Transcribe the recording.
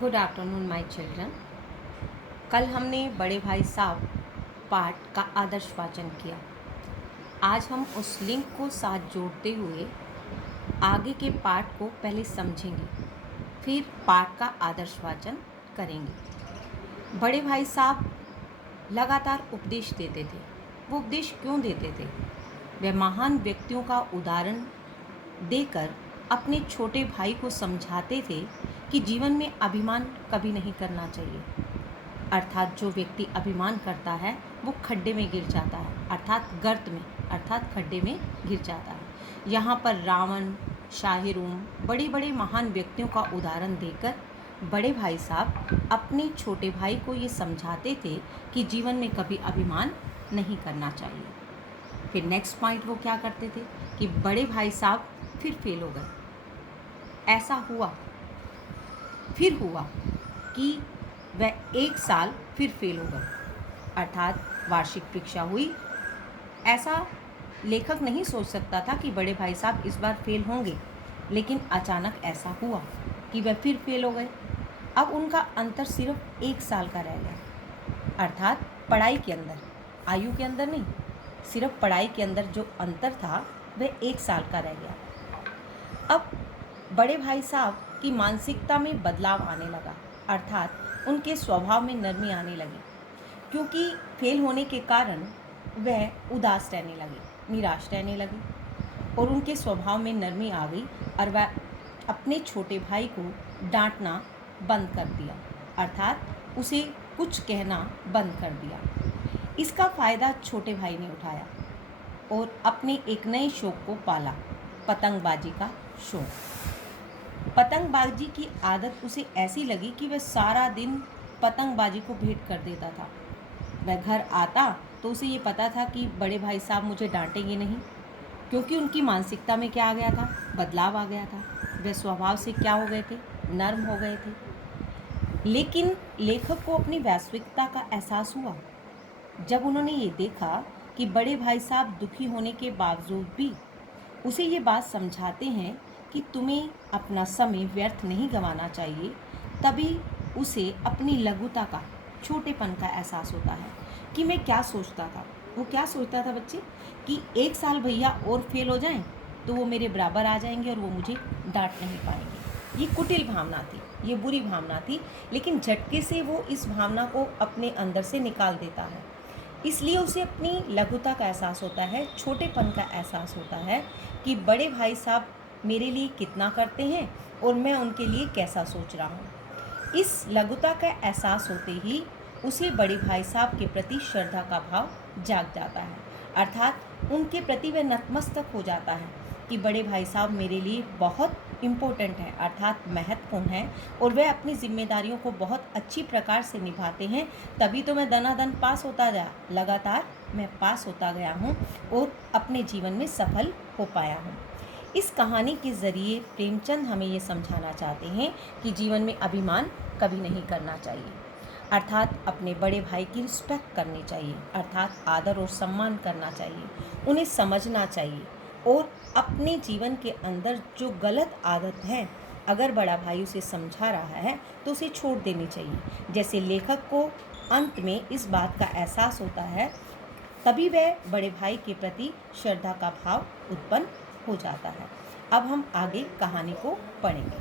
Good afternoon my children. कल हमने बड़े भाई साहब पाठ का आदर्श वाचन किया। आज हम उस लिंक को साथ जोड़ते हुए आगे के पाठ को पहले समझेंगे, फिर पाठ का आदर्श वाचन करेंगे। बड़े भाई साहब लगातार उपदेश देते थे। वो उपदेश क्यों देते थे? वे महान व्यक्तियों का उदाहरण देकर अपने छोटे भाई को समझाते थे कि जीवन में अभिमान कभी नहीं करना चाहिए। अर्थात जो व्यक्ति अभिमान करता है वो खड्डे में गिर जाता है, अर्थात गर्त में, अर्थात खड्डे में गिर जाता है। यहाँ पर रावण, शाहिरूम, बड़े बड़े महान व्यक्तियों का उदाहरण देकर बड़े भाई साहब अपने छोटे भाई को ये समझाते थे कि जीवन में कभी अभिमान नहीं करना चाहिए। फिर नेक्स्ट पॉइंट वो क्या करते थे कि बड़े भाई साहब फिर फेल हो गए। ऐसा हुआ कि वह 1 साल फिर फेल हो गए, अर्थात वार्षिक परीक्षा हुई। ऐसा लेखक नहीं सोच सकता था कि बड़े भाई साहब इस बार फेल होंगे, लेकिन अचानक ऐसा हुआ कि वह फिर फेल हो गए। अब उनका अंतर सिर्फ 1 साल का रह गया, अर्थात पढ़ाई के अंदर, आयु के अंदर नहीं, सिर्फ पढ़ाई के अंदर जो अंतर था वह 1 साल का रह गया। अब बड़े भाई साहब की मानसिकता में बदलाव आने लगा, अर्थात उनके स्वभाव में नरमी आने लगी, क्योंकि फेल होने के कारण वह उदास रहने लगे, निराश रहने लगे और उनके स्वभाव में नरमी आ गई और वह अपने छोटे भाई को डांटना बंद कर दिया, अर्थात उसे कुछ कहना बंद कर दिया। इसका फ़ायदा छोटे भाई ने उठाया और अपने एक नए शौक को पाला, पतंगबाजी का शौक। पतंगबाजी की आदत उसे ऐसी लगी कि वह सारा दिन पतंगबाजी को भेंट कर देता था। वह घर आता तो उसे ये पता था कि बड़े भाई साहब मुझे डांटेंगे नहीं, क्योंकि उनकी मानसिकता में क्या आ गया था, बदलाव आ गया था। वह स्वभाव से क्या हो गए थे, नर्म हो गए थे। लेकिन लेखक को अपनी वास्तविकता का एहसास हुआ जब उन्होंने ये देखा कि बड़े भाई साहब दुखी होने के बावजूद भी उसे ये बात समझाते हैं कि तुम्हें अपना समय व्यर्थ नहीं गंवाना चाहिए। तभी उसे अपनी लघुता का, छोटेपन का एहसास होता है कि मैं क्या सोचता था। वो क्या सोचता था बच्चे कि 1 साल भैया और फेल हो जाएं तो वो मेरे बराबर आ जाएंगे और वो मुझे डांट नहीं पाएंगे। ये कुटिल भावना थी, ये बुरी भावना थी, लेकिन झटके से वो इस भावना को अपने अंदर से निकाल देता है। इसलिए उसे अपनी लघुता का एहसास होता है, छोटेपन का एहसास होता है कि बड़े भाई साहब मेरे लिए कितना करते हैं और मैं उनके लिए कैसा सोच रहा हूँ। इस लघुता का एहसास होते ही उसे बड़े भाई साहब के प्रति श्रद्धा का भाव जाग जाता है, अर्थात उनके प्रति वह नतमस्तक हो जाता है कि बड़े भाई साहब मेरे लिए बहुत इम्पोर्टेंट है, अर्थात महत्वपूर्ण है और वह अपनी जिम्मेदारियों को बहुत अच्छी प्रकार से निभाते हैं। तभी तो मैं दनादन पास होता गया, लगातार मैं पास होता गया हूँ और अपने जीवन में सफल हो पाया हूँ। इस कहानी के ज़रिए प्रेमचंद हमें ये समझाना चाहते हैं कि जीवन में अभिमान कभी नहीं करना चाहिए, अर्थात अपने बड़े भाई की रिस्पेक्ट करनी चाहिए, अर्थात आदर और सम्मान करना चाहिए, उन्हें समझना चाहिए और अपने जीवन के अंदर जो गलत आदत है, अगर बड़ा भाई उसे समझा रहा है तो उसे छोड़ देनी चाहिए। जैसे लेखक को अंत में इस बात का एहसास होता है, तभी वह बड़े भाई के प्रति श्रद्धा का भाव उत्पन्न हो जाता है। अब हम आगे कहानी को पढ़ेंगे।